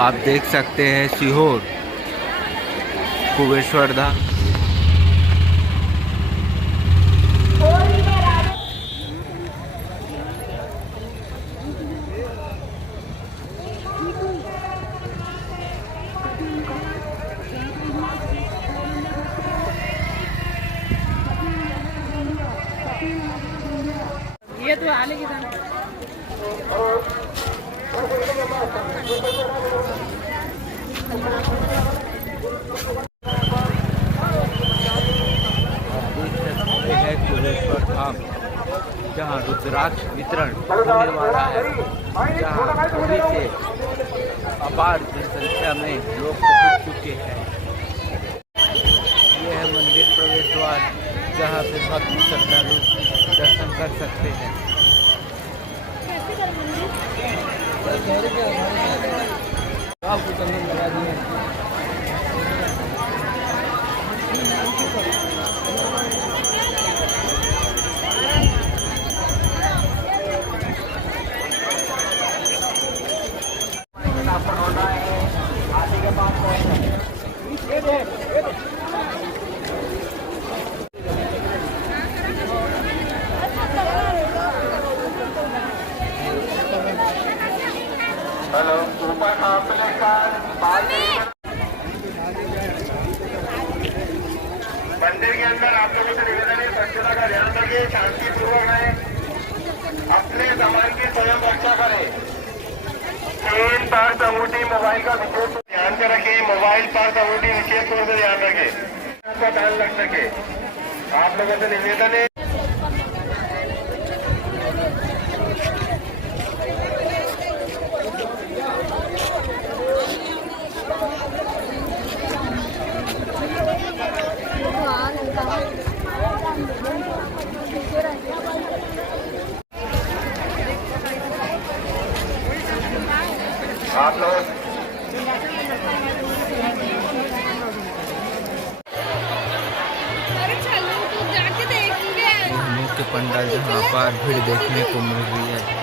आप देख सकते हैं सीहोर कुबेश्वर धाम। ये तो आले की कुबेश्वर धाम जहाँ रुद्राक्ष वितरण होने वाला है, जहाँ अभी से अपार जनसंख्या में लोग पहुँच चुके हैं। यह है मंदिर प्रवेश द्वार, जहाँ पे भक्त श्रद्धालु दर्शन कर सकते हैं। हेलो, ऊपर हाथ लेकर मंदिर के अंदर आप लोगों से निवेदन है, स्वच्छता का ध्यान रखिए, शांतिपूर्वक रहें, अपने सामान की स्वयं रक्षा करें। पेन, पर्स, अंगूठी, मोबाइल का विशेष ध्यान से रखें। मोबाइल, पर्स, अंगूठी विशेष तौर से ध्यान रखें, आपका ध्यान रख सके। आप लोगों से निवेदन है। आप लोग मुख्य पंडाल जहाँ पर भीड़ देखने को मिल रही है।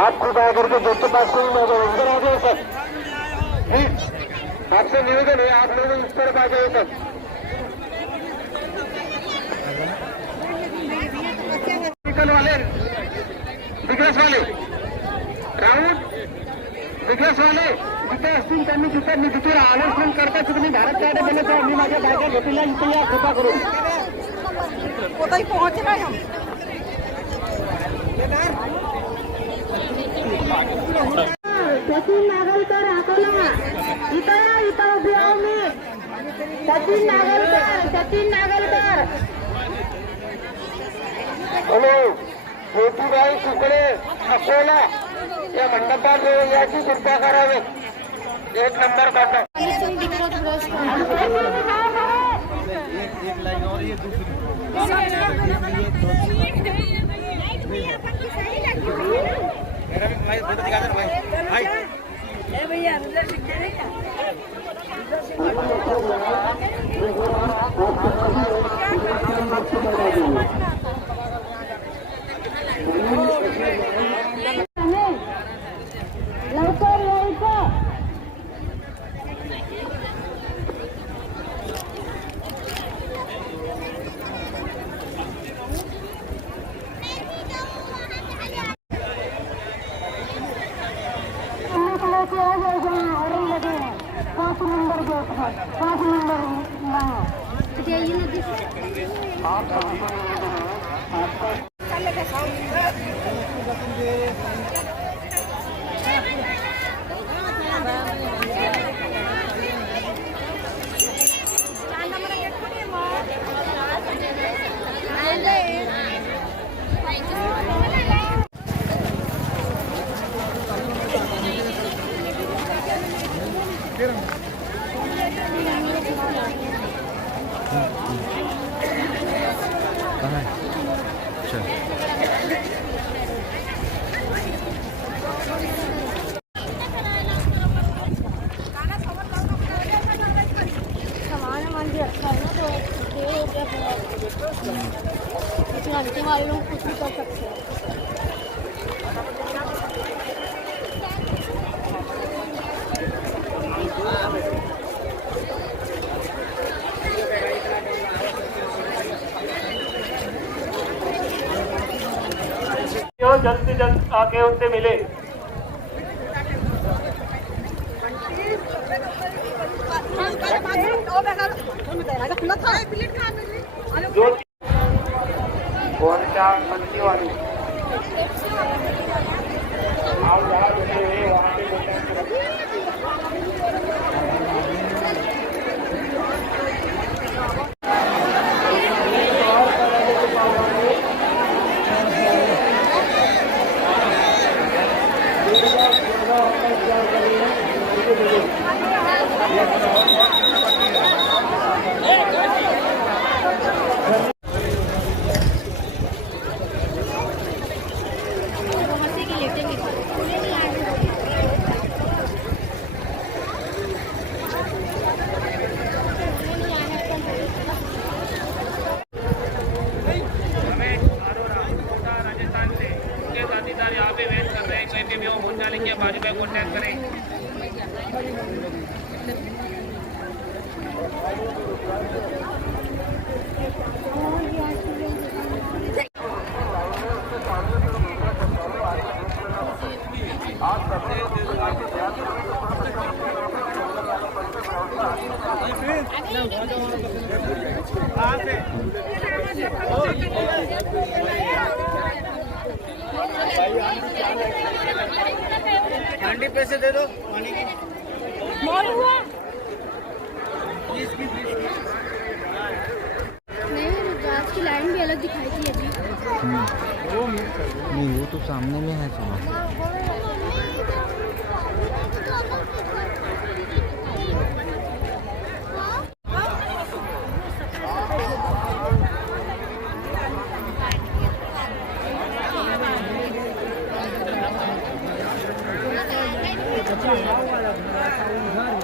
आप कृपया करके गेट के पास कोई इधर आ जाओ सर प्लीज। आपसे निवेदन है आप लोग इस तरफ आ जाओ सर। वाले विकास वाले राऊत विकास वाले जिथे असतील त्यांनी तिथे अनाउन्समेंट करता तुम्ही भारत कार्ड दिलं तर आम्ही माझ्या बॅगा घेतलेल्या इथे या कृपा करून पोहोचना हम सचिन नागलकर अकोला इथं उभी आहो मी सचिन नागलकर हॅलो ज्योतिबाई सुकडे अकोला या मंडपात याची कृपा करावी। 1 नंबर काटा एक लाइन और ये दूसरी मेरा भी भाई फोटो दिखा दे भाई ए भैया लवकर यायचं कहाँ है? चल हमारे लोग कुछ भी कर सकते हैं। जल्द से जल्द आके उनसे मिले। कोणत्या मंत्रीवाणी आप जहाँ बैठे हुए वहाँ पे यहाँ पे वेट कर रहे हैं, कहीं पे भी वो पहुंचा लेंगे, बाजू में कॉन्टैक्ट करें। आंटी पैसे दे दो पानी की मॉल हुआ प्लीज नहीं, आज की लाइन भी अलग दिखाई थी अभी। नहीं वो तो सामने में है सब। वाला